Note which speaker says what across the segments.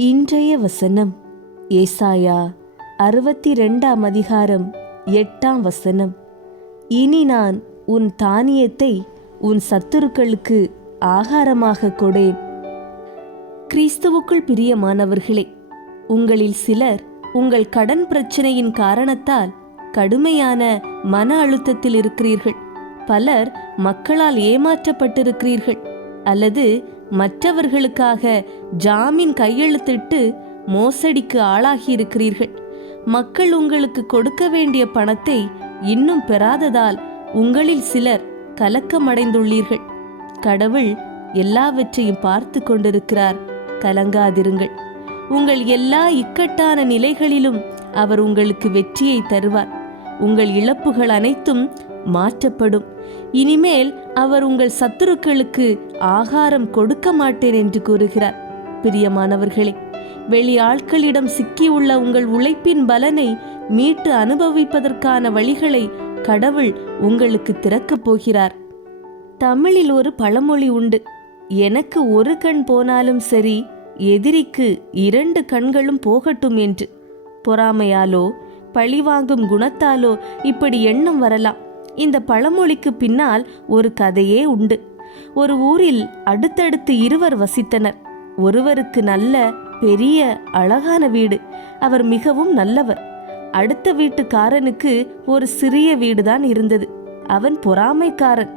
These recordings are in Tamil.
Speaker 1: இன்றைய வசனம் ஏசாயா அறுபத்தி ரெண்டாம் அதிகாரம் எட்டாம் வசனம். இனி நான் உன் தானியத்தை உன் சத்துருக்களுக்கு ஆகாரமாக கொடேன். கிறிஸ்துவுக்குள் பிரியமானவர்களே உங்களில் சிலர் உங்கள் கடன் பிரச்சனையின் காரணத்தால் கடுமையான மன அழுத்தத்தில் இருக்கிறீர்கள். பலர் மக்களால் ஏமாற்றப்பட்டிருக்கிறீர்கள். அல்லது மற்றவர்களுக்காக ஜாமீன் கையெழுத்திட்டு மோசடிக்கு ஆளாகி இருக்கிறீர்கள் மக்கள் உங்களுக்கு கொடுக்க வேண்டிய பணத்தை இன்னும் பெறாததால் உங்களில் சிலர் கலக்கமடைந்துள்ளீர்கள். கடவுள் எல்லாவற்றையும் பார்த்து கொண்டிருக்கிறார். கலங்காதிருங்கள். உங்கள் எல்லா இக்கட்டான நிலைகளிலும் அவர் உங்களுக்கு வெற்றியை தருவார். உங்கள் இழப்புகள் அனைத்தும் மாற்றப்படும். இனிமேல் அவர் உங்கள் சத்துருக்களுக்கு ஆகாரம் கொடுக்க மாட்டேன் என்று கூறுகிறார். பிரியமானவர்களே வெளி ஆட்களிடம் சிக்கியுள்ள உங்கள் உழைப்பின் பலனை மீட்டு அனுபவிப்பதற்கான வழிகளை கடவுள் உங்களுக்கு திறக்கப் போகிறார். தமிழில் ஒரு பழமொழி உண்டு. எனக்கு ஒரு கண் போனாலும் சரி எதிரிக்கு இரண்டு கண்களும் போகட்டும் என்று. பொறாமையாலோ பழிவாங்கும் குணத்தாலோ இப்படி எண்ணம் வரலாம். இந்த பழமொழிக்கு பின்னால் ஒரு கதையே உண்டு. ஒரு ஊரில் அடுத்தடுத்து இருவர் வசித்தனர். ஒருவருக்கு நல்ல பெரிய அழகான வீடு. அவர் மிகவும் நல்லவர். அடுத்த வீட்டுக்காரனுக்கு ஒரு சிறிய வீடுதான் இருந்தது. அவன் பொறாமைக்காரன்.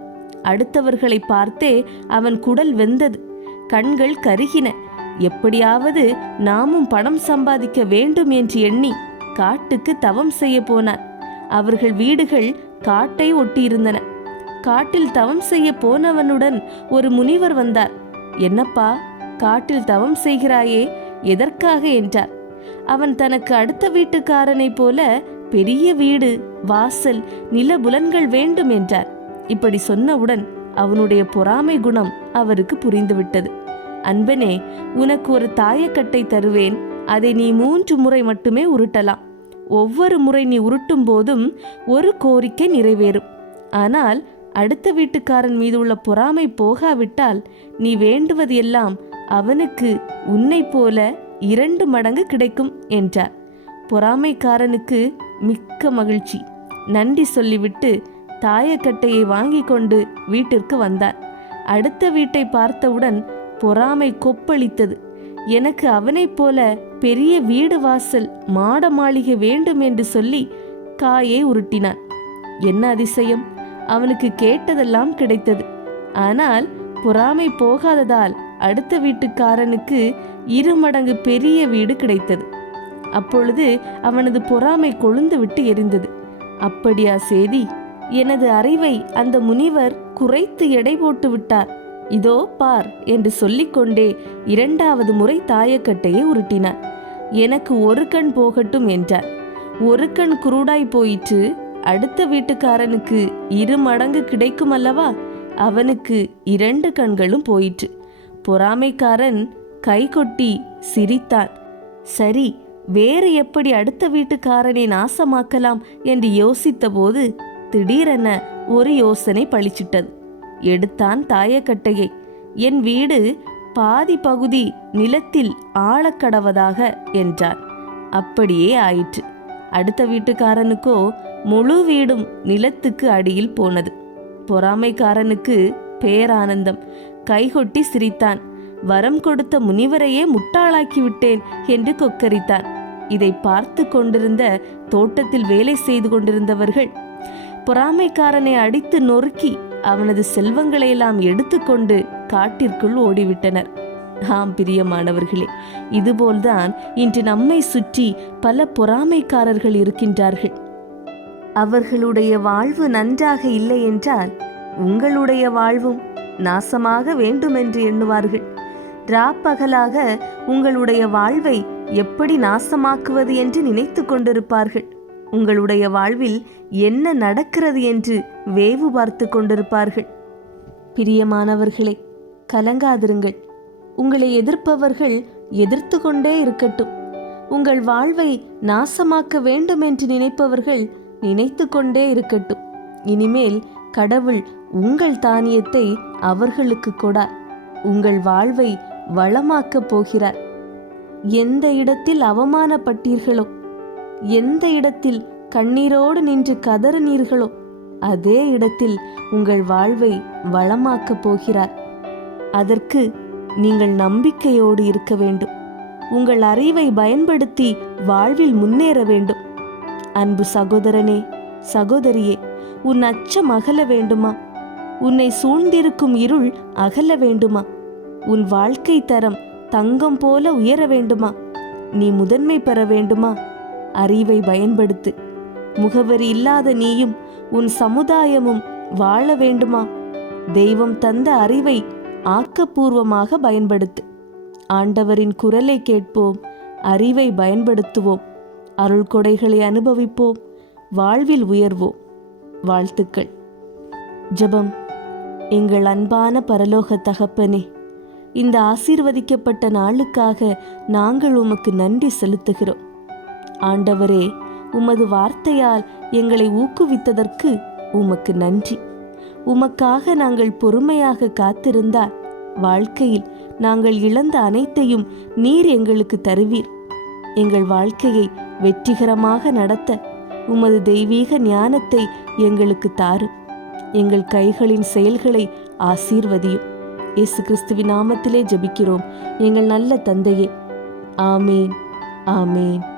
Speaker 1: அடுத்தவர்களை பார்த்தே அவன் குடல் வெந்தது. கண்கள் கருகின. எப்படியாவது நாமும் பணம் சம்பாதிக்க வேண்டும் என்று எண்ணி காட்டுக்கு தவம் செய்ய போனான் அவர்கள் வீடுகள் காட்டை ஒட்டியிருந்தன. காட்டில் தவம் செய்ய போனவனுடன் ஒரு முனிவர் வந்தார். என்னப்பா காட்டில் தவம் செய்கிறாயே எதற்காக? என்றார். அவன் தனக்கு அடுத்த வீட்டுக்காரனைப் போல பெரிய வீடு வாசல் நிலபுலன்கள் வேண்டும் என்றார். இப்படி சொன்னவுடன் அவனுடைய பொறாமை குணம் அவருக்கு புரிந்துவிட்டது. அன்பனே உனக்கு ஒரு தாயக்கட்டை தருவேன். அதை நீ மூன்று முறை மட்டுமே உருட்டலாம். ஒவ்வொரு முறை நீ உருட்டும் போதும் ஒரு கோரிக்கை நிறைவேறும். ஆனால் அடுத்த வீட்டுக்காரன் மீது உள்ள பொறாமை போகாவிட்டால் நீ வேண்டுவது எல்லாம் அவனுக்கு உன்னைப் போல இரண்டு மடங்கு கிடைக்கும் என்றார். பொறாமைக்காரனுக்கு மிக்க மகிழ்ச்சி. நன்றி சொல்லிவிட்டு தாயக்கட்டையை வாங்கி கொண்டு வீட்டிற்கு வந்தார். அடுத்த வீட்டை பார்த்தவுடன் பொறாமை கொப்பளித்தது. எனக்கு அவனைப் போல பெரிய வீடு வாசல் மாட மாளிகை வேண்டும் என்று சொல்லி காயை உருட்டினான். என்ன அதிசயம்? அவனுக்கு கேட்டதெல்லாம் கிடைத்தது. ஆனால் பொறாமை போகாததால் அடுத்த வீட்டுக்காரனுக்கு இரு மடங்கு பெரிய வீடு கிடைத்தது. அப்பொழுது அவனது பொறாமை கொழுந்து விட்டு எரிந்தது. அப்படியா சேதி? எனது அறிவை அந்த முனிவர் குறைத்து எடை போட்டு விட்டார். இதோ பார் என்று சொல்லிக்கொண்டே இரண்டாவது முறை தாயக்கட்டையை உருட்டினார் எனக்கு ஒரு கண் போகட்டும் என்றார். ஒரு கண் குருடாய் போயிற்று. அடுத்த வீட்டுக்காரனுக்கு இரு மடங்கு கிடைக்கும் அல்லவா? அவனுக்கு இரண்டு கண்களும் போயிற்று. பொறாமைக்காரன் கைகொட்டி சிரித்தான். சரி வேறு எப்படி அடுத்த வீட்டுக்காரனை நாசமாக்கலாம் என்று யோசித்தபோது திடீரென ஒரு யோசனை பளிச்சிட்டது எடுத்தான் தாயக்கட்டையை. என் வீடு பாதி பகுதி நிலத்தில் ஆழக்கடவதாக என்றான் அப்படியே ஆயிற்று. அடுத்த வீட்டுக்காரனுக்கோ முழு வீடும் நிலத்துக்கு அடியில் போனது. பொறாமைக்காரனுக்கு பேரானந்தம். கைகொட்டி சிரித்தான். வரம் கொடுத்த முனிவரையே முட்டாளாக்கி விட்டேன் என்று கொக்கரித்தான். இதை பார்த்து கொண்டிருந்த தோட்டத்தில் வேலை செய்து கொண்டிருந்தவர்கள் பொறாமைக்காரனை அடித்து நொறுக்கி அவனது செல்வங்களையெல்லாம் எடுத்துக்கொண்டு காட்டிற்குள் ஓடிவிட்டனர். ஆம் பிரியமானவர்களே இதுபோல்தான் இன்று நம்மை சுற்றி பல பொறாமைக்காரர்கள் இருக்கின்றார்கள். அவர்களுடைய வாழ்வு நன்றாக இல்லை என்றால் உங்களுடைய வாழ்வும் நாசமாக வேண்டுமென்று எண்ணுவார்கள். ராப்பகலாக உங்களுடைய வாழ்வை எப்படி நாசமாக்குவது என்று நினைத்து கொண்டிருப்பார்கள். உங்களுடைய வாழ்வில் என்ன நடக்கிறது என்று வேவு பார்த்து கொண்டிருப்பார்கள். பிரியமானவர்களே கலங்காதிருங்கள். உங்களை எதிர்ப்பவர்கள் எதிர்த்து கொண்டே இருக்கட்டும். உங்கள் வாழ்வை நாசமாக்க வேண்டும் என்று நினைப்பவர்கள் நினைத்து கொண்டே இருக்கட்டும். இனிமேல் கடவுள் உங்கள் தானியத்தை அவர்களுக்கு கொடார். உங்கள் வாழ்வை வளமாக்கப் போகிறார். எந்த இடத்தில் அவமானப்பட்டீர்களோ எந்த இடத்தில் கண்ணீரோடு நின்று கதறினீர்களோ அதே இடத்தில் உங்கள் வாழ்வை வளமாக்கப் போகிறார். அதற்கு நீங்கள் நம்பிக்கையோடு இருக்க வேண்டும். உங்கள் அறிவை பயன்படுத்தி வாழ்வில் முன்னேற வேண்டும். அன்பு சகோதரனே சகோதரியே உன் அச்சம் அகல வேண்டுமா? உன்னை சூழ்ந்திருக்கும் இருள் அகல வேண்டுமா? உன் வாழ்க்கை தரம் தங்கம் போல உயர வேண்டுமா? நீ முதன்மை பெற வேண்டுமா? அறிவை பயன்படுத்து. முகவரி இல்லாத நீயும் உன் சமுதாயமும் வாழ வேண்டுமா? தெய்வம் தந்த அறிவை ஆக்கப்பூர்வமாக பயன்படுத்து. ஆண்டவரின் குரலை கேட்போம் அறிவை பயன்படுத்துவோம் அருள் கொடைகளை அனுபவிப்போம் வாழ்வில் உயர்வோம். வாழ்த்துக்கள். ஜெபம். எங்கள் அன்பான பரலோக தகப்பனே இந்த ஆசீர்வதிக்கப்பட்ட நாளுக்காக நாங்கள் உமக்கு நன்றி செலுத்துகிறோம். ஆண்டவரே உமது வார்த்தையால் எங்களை ஊக்குவித்ததற்கு உமக்கு நன்றி. உமக்காக நாங்கள் பொறுமையாக காத்திருந்தால் வாழ்க்கையில் நாங்கள் இழந்த அனைத்தையும் நீர் எங்களுக்கு தருவீர். எங்கள் வாழ்க்கையை வெற்றிகரமாக நடத்த உமது தெய்வீக ஞானத்தை எங்களுக்கு தாரும் எங்கள் கைகளின் செயல்களை ஆசீர்வதியும். இயேசு கிறிஸ்துவின் நாமத்திலே ஜபிக்கிறோம். எங்கள் நல்ல தந்தையே. ஆமேன். ஆமேன்.